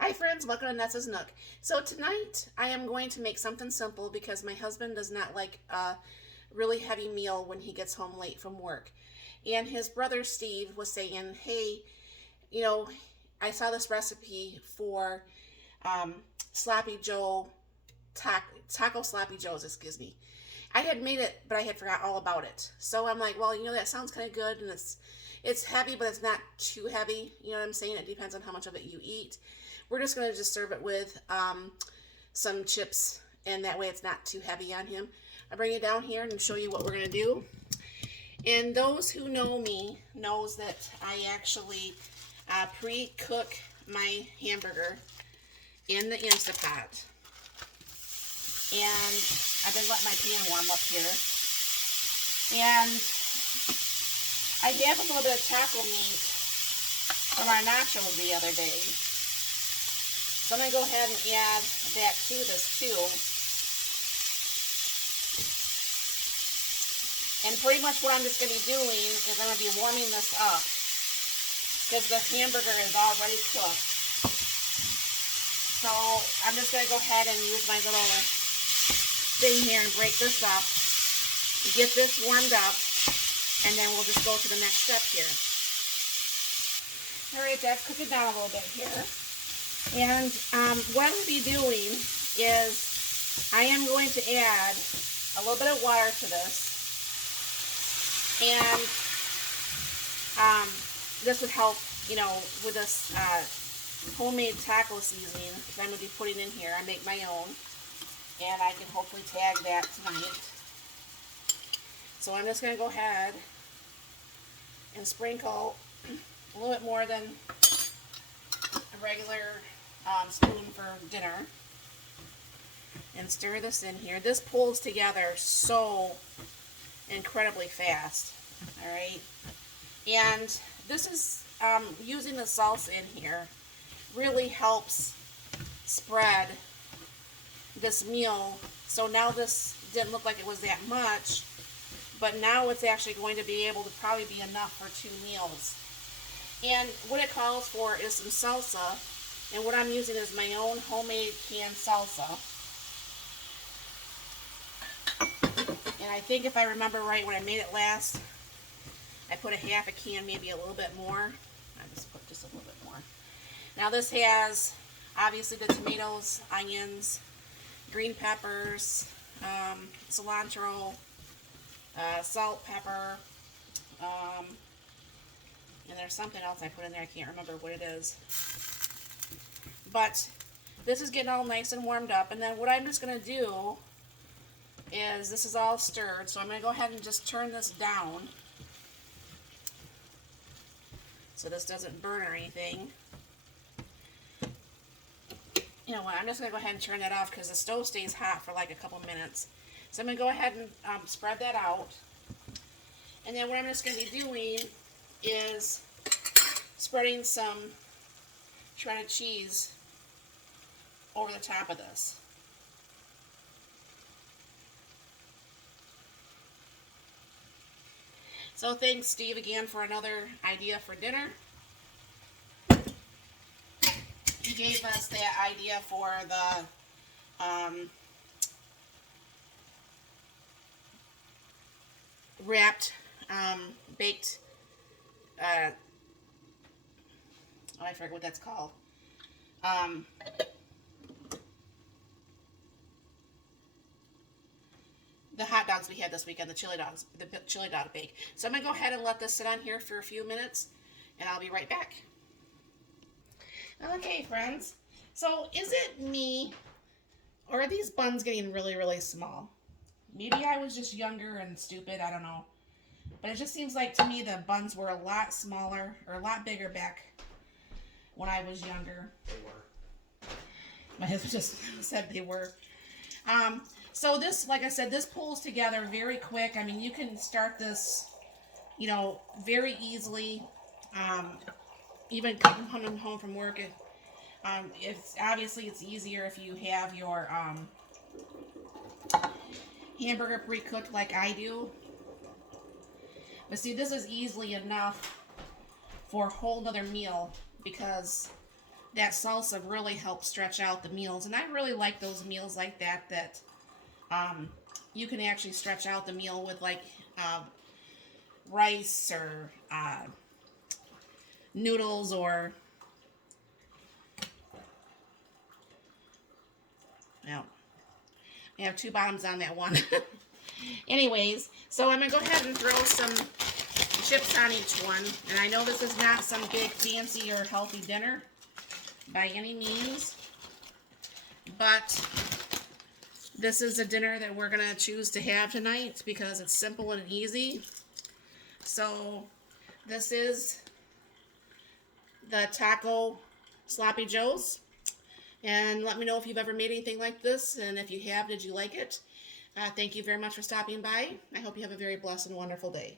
Hi friends, welcome to Nessa's Nook. So tonight I am going to make something simple because my husband does not like a really heavy meal when he gets home late from work. And his brother Steve was saying, hey, you know, I saw this recipe for um, Sloppy Joe, taco Sloppy Joes, excuse me. I had made it, but I had forgot all about it. So I'm like, well, that sounds kind of good, and it's heavy, but it's not too heavy. You know what I'm saying? It depends on how much of it you eat. We're just going to just serve it with some chips, and that way it's not too heavy on him. I'll bring you down here and show you what we're going to do. And those who know me knows that I actually pre-cook my hamburger in the Instapot. And I've been letting my pan warm up here. And I have a little bit of taco meat from our nachos the other day. So I'm going to go ahead and add that to this too. And pretty much what I'm just going to be doing is I'm going to be warming this up because the hamburger is already cooked. So I'm just going to go ahead and use my little thing here and break this up, get this warmed up, and then we'll just go to the next step here. Alright, that's cooking down a little bit here. And what I'm going to be doing is I am going to add a little bit of water to this. And this would help, with this homemade taco seasoning that I'm going to be putting in here. I make my own. And I can hopefully tag that tonight. So I'm just going to go ahead and sprinkle a little bit more than a regular spoon for dinner. And stir this in here. This pulls together so incredibly fast. Alright. And this is, using the salsa in here really helps spread this meal. So now this didn't look like it was that much, but now it's actually going to be able to probably be enough for 2 meals. And what it calls for is some salsa, and what I'm using is my own homemade canned salsa. And I think if I remember right, when I made it last, I put a half a can, maybe a little bit more. I just put just a little bit more. Now this has obviously the tomatoes, onions, green peppers, cilantro, salt, pepper, and there's something else I put in there. I can't remember what it is. But this is getting all nice and warmed up, and then what I'm just going to do is, this is all stirred, so I'm going to go ahead and just turn this down so this doesn't burn or anything. You know what, I'm just going to go ahead and turn that off because the stove stays hot for like a couple minutes. So I'm going to go ahead and spread that out. And then what I'm just going to be doing is spreading some shredded cheese over the top of this. So thanks, Steve, again for another idea for dinner. He gave us that idea for the wrapped, baked, oh, I forget what that's called. The hot dogs we had this weekend, the chili dogs, the chili dog bake. So I'm going to go ahead and let this sit on here for a few minutes, and I'll be right back. Okay, friends. So is it me, or are these buns getting really, really small? Maybe I was just younger and stupid, I don't know. But it just seems like to me the buns were a lot smaller, or a lot bigger back when I was younger. They were. My husband just said they were. So this, like I said, this pulls together very quick. I mean, you can start this, very easily. Even coming home from work, it's easier if you have your hamburger pre-cooked like I do. But see, this is easily enough for a whole nother meal because that salsa really helps stretch out the meals. And I really like those meals like that, um, you can actually stretch out the meal with like rice or noodles or, well, I have two bottoms on that one. Anyways, so I'm going to go ahead and throw some chips on each one. And I know this is not some big fancy or healthy dinner by any means, but this is a dinner that we're going to choose to have tonight because it's simple and easy. So this is the taco sloppy joes. And let me know if you've ever made anything like this, and if you have, did you like it? Thank you very much for stopping by. I hope you have a very blessed and wonderful day.